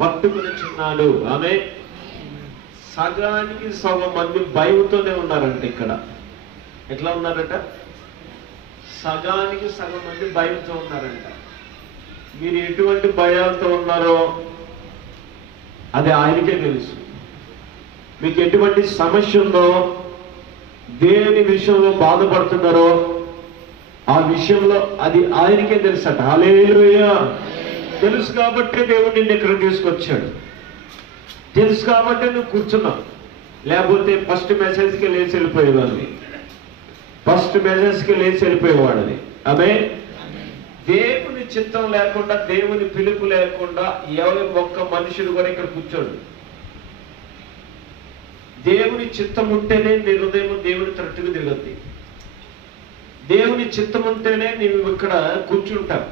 పట్టుకునిచున్నాడు. ఆమె సగానికి సగం మంది భయంతోనే ఉన్నారంట. ఇక్కడ ఎట్లా ఉన్నారట? సగానికి సగం మంది భయంతో ఉన్నారంట. మీరు ఎటువంటి భయాలతో ఉన్నారో అది ఆయనకే తెలుసు. మీకు ఎటువంటి సమస్య ఉందో, దేని విషయంలో బాధపడుతున్నారో ఆ విషయంలో అది ఆయనకే తెలుసట. హల్లెలూయా. తెలుసు కాబట్టి దేవుడు నిన్ను ఇక్కడ తీసుకొచ్చాడు. తెలుసు కాబట్టి నువ్వు కూర్చున్నావు. లేకపోతే ఫస్ట్ మెసేజ్కి లేచి వెళ్ళిపోయేవాడిని, ఫస్ట్ మెసేజ్కి లేచి వెళ్ళిపోయేవాడిని. ఆమె దేవుని చిత్తం లేకుండా, దేవుని పిలుపు లేకుండా ఎవరి ఒక్క మనుషుడు కూడా ఇక్కడ కూర్చోడు. దేవుని చిత్తం ఉంటేనే నీ హృదయం దేవుని తరట్టుకు తిరుగుద్ది. దేవుని చిత్తం ఉంటేనే నీవు ఇక్కడ కూర్చుంటావు,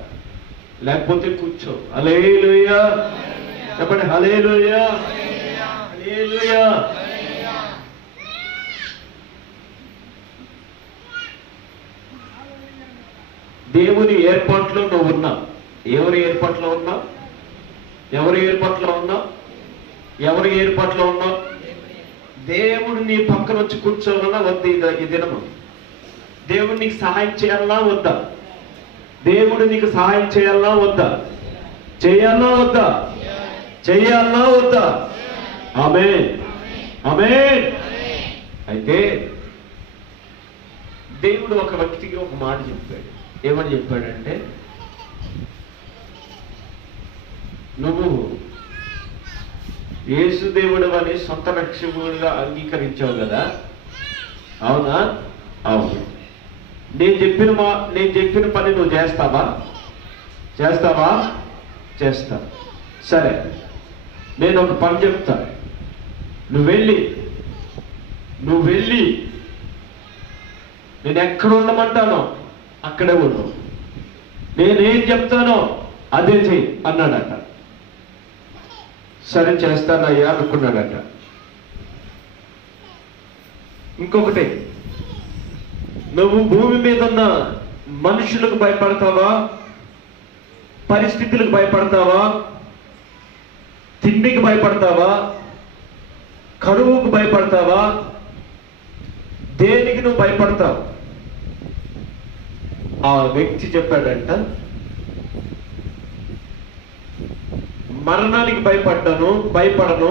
లేకపోతే కూర్చో. హల్లెలూయా చెప్పండి. హల్లెలూయా, హల్లెలూయా. దేవుని ఏర్పాట్లో నువ్వు ఉన్నావు. ఎవరి ఏర్పాట్లో ఉన్నావు? ఎవరి ఏర్పాట్లో ఉన్నావు? ఎవరి ఏర్పాట్లో ఉన్నావు? దేవుడు నీ పక్కన వచ్చి కూర్చోవాలన్నా వద్ద ఈ దినము? దేవుడు నీకు సహాయం చేయాలన్నా వద్దా? దేవుడు నీకు సహాయం చేయాలన్నా వద్దా? చేయాలన్నా వద్దా? చేయాలన్నా వద్దా? ఆమేన్, ఆమేన్. అయితే దేవుడు ఒక వ్యక్తికి ఒక మాట చెప్పాడు. ఏమని చెప్పాడంటే, నువ్వు యేసుదేవుడు అని సొంత రక్షకుడిగా అంగీకరించావు కదా, అవునా? అవును. నేను చెప్పిన పని నువ్వు చేస్తావా? చేస్తావా? చేస్తా. సరే, నేను ఒక పని చెప్తా. నువ్వు వెళ్ళి నేను ఎక్కడ ఉండమంటానో అక్కడే ఉండు. నేనేం చెప్తానో అదే చెయ్యి అన్నాడట. సరే చేస్తానయ్యా అనుకున్నాడట. ఇంకొకటి, నువ్వు భూమి మీద ఉన్న మనుషులకు భయపడతావా? పరిస్థితులకు భయపడతావా? తిండికి భయపడతావా? కరువుకు భయపడతావా? దేనికి నువ్వు భయపడతావు? ఆ వ్యక్తి చెప్పాడంట, మరణానికి భయపడను,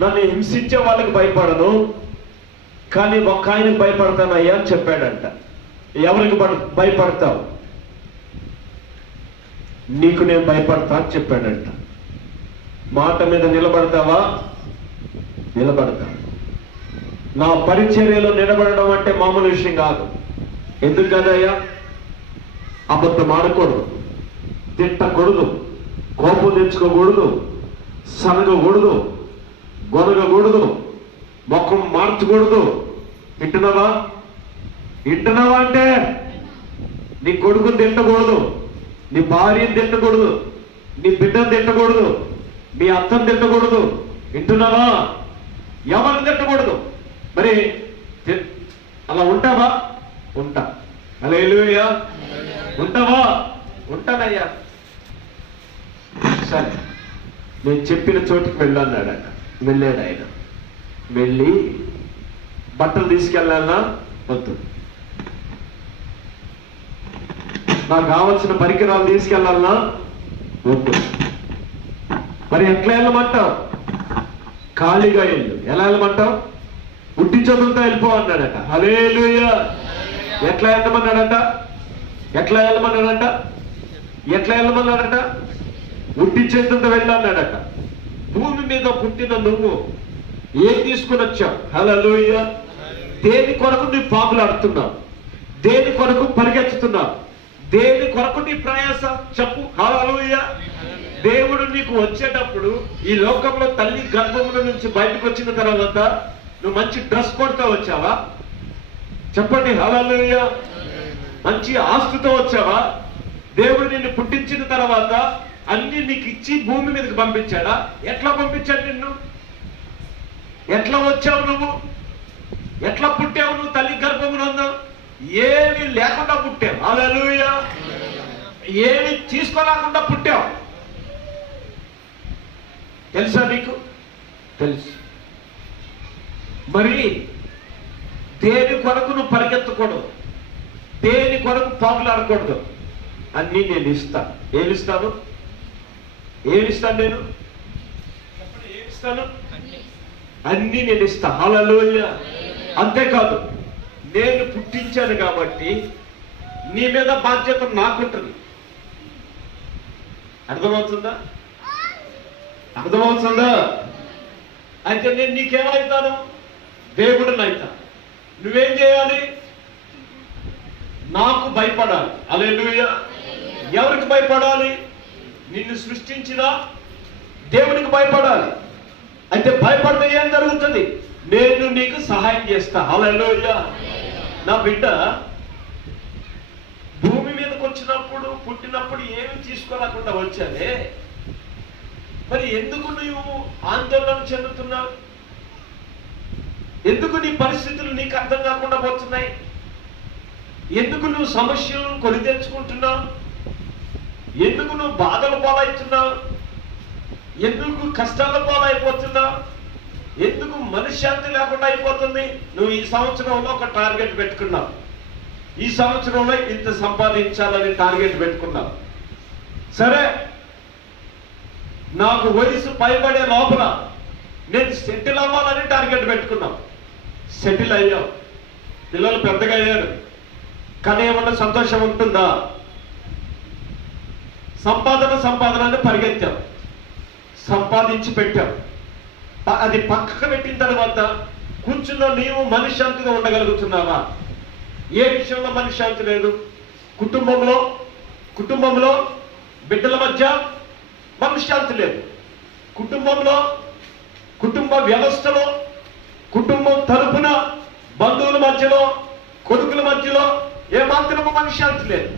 నన్ను హింసించే వాళ్ళకి భయపడను, కానీ ఒక్క ఆయనకు భయపడతానయ్యా అని చెప్పాడంట. ఎవరికి భయపడతావు? నీకు నేను భయపడతా అని చెప్పాడంట. మాట మీద నిలబడతావా? నిలబడతా. నా పరిచర్యలో నిలబడడం అంటే మామూలు విషయం కాదు. ఎందుకు కదయ్యా? అబద్ధం ఆడకూడదు, తిట్టకూడదు, కోపం తెచ్చుకోకూడదు, సనగకూడదు, గొనగకూడదు, ముఖం మార్చకూడదు. వింటున్నావా? అంటే నీ కొడుకుని తిట్టకూడదు, నీ భార్యను తిట్టకూడదు, నీ బిడ్డను తిట్టకూడదు, నీ అత్తను తిట్టకూడదు. వింటున్నావా? ఎవరిని తిట్టకూడదు. మరి అలా ఉంటావా? ఉంటా. హల్లెలూయా. ఉంటావా? ఉంటానయ్యా. సరే, నేను చెప్పిన చోటుకి వెళ్ళాడట. వెళ్ళాడు ఆయన. వెళ్ళి బట్టలు తీసుకెళ్ళాలన్నా వద్దు, నాకు కావలసిన పరికరాలు తీసుకెళ్ళాలన్నా వద్దు. మరి ఎట్లా వెళ్ళమంటావు? ఖాళీగా వెళ్ళు. ఎలా వెళ్ళమంటావు? ఉట్టి చదువుతో వెళ్ళిపో అన్నాడట. హల్లెలూయా. ఎట్లా వెళ్ళమన్నాడట? ఎట్లా వెళ్ళమన్నాడట? ఉట్టి చేతులతో వెళ్ళన్నాడట. భూమి మీద పుట్టిన నువ్వు ఏం తీసుకుని వచ్చావు? హల్లెలూయా. దేని కొరకు నీ పాకులాడుతున్నావు? దేని కొరకు పరిగెత్తుతున్నావు? దేని కొరకు నీ ప్రయాస? చెప్పు. హల్లెలూయా. దేవుడు నీకు వచ్చేటప్పుడు ఈ లోకంలో తల్లి గర్భముల నుంచి బయటకు వచ్చిన తర్వాత నువ్వు మంచి డ్రెస్ కోడ్తో వచ్చావా? చెప్పండి. హల్లెలూయా. మంచి ఆస్తితో వచ్చావా? దేవుడు నిన్ను పుట్టించిన తర్వాత అన్ని నీకు ఇచ్చి భూమి మీదకి పంపించాడా? ఎట్లా పంపించాడు నిన్ను? ఎట్లా వచ్చావు నువ్వు? ఎట్లా పుట్టావు నువ్వు? తల్లి గర్భమునందు ఏమి లేకుండా పుట్టావు. హల్లెలూయా. ఏమి తీసుకోలేకుండా పుట్టావు. తెలుసా నీకు? తెలుసు. మరి దేని కొరకు నువ్వు పరిగెత్తకూడదు, దేని కొరకు పాకులాడకూడదు. అన్నీ నేను ఇస్తా. ఏమిస్తాను? ఏమిస్తాను నేను? ఏమిస్తాను? అన్నీ నేను ఇస్తా. హల్లెలూయా. అంతేకాదు, నేను పుట్టించాను కాబట్టి నీ మీద బాధ్యత నాకుంటుంది. అర్థమవుతుందా? అర్థమవుతుందా? అయితే నేను నీకేమవుతాను? దేవుడిని అవుతా. నువ్వేం చేయాలి? నాకు భయపడాలి. హల్లెలూయా. ఎవరికి భయపడాలి? నిన్ను సృష్టించిన దేవునికి భయపడాలి. అయితే భయపడితే ఏం జరుగుతుంది? నేను నీకు సహాయం చేస్తా. హల్లెలూయా. నా బిడ్డ భూమి మీదకి వచ్చినప్పుడు, పుట్టినప్పుడు ఏమి తీసుకోలేకుండా వచ్చానే, మరి ఎందుకు నువ్వు ఆందోళన చెందుతున్నావు? ఎందుకు నీ పరిస్థితులు నీకు అర్థం కాకుండా పోతున్నాయి? ఎందుకు నువ్వు సమస్యలను కొని తెచ్చుకుంటున్నావు? ఎందుకు నువ్వు బాధల పాలవుతున్నావు? ఎందుకు కష్టాల పాలైపోతున్నావు? ఎందుకు మనశ్శాంతి లేకుండా అయిపోతుంది? నువ్వు ఈ సంవత్సరంలో ఒక టార్గెట్ పెట్టుకున్నావు. ఈ సంవత్సరంలో ఇంత సంపాదించాలని టార్గెట్ పెట్టుకున్నావు. సరే, నాకు వయసు పైబడే లోపల నేను సెటిల్ అవ్వాలని టార్గెట్ పెట్టుకున్నావు. సెటిల్ అయ్యావు, పిల్లలు పెద్దగా అయ్యారు. కానీ ఏమన్నా సంతోషం ఉంటుందా? సంపాదన అని పరిగెత్తావు, సంపాదించి పెట్టావు. అది పక్కకు పెట్టిన తర్వాత కూర్చున్న నీవు మనశ్శాంతిగా ఉండగలుగుతున్నావా? ఏ విషయంలో మనశ్శాంతి లేదు? కుటుంబంలో బిడ్డల మధ్య మనశ్శాంతి లేదు. కుటుంబ వ్యవస్థలో, కుటుంబం తరపున బంధువుల మధ్యలో, కొడుకుల మధ్యలో ఏమాత్రము మనశ్శాంతి లేదు.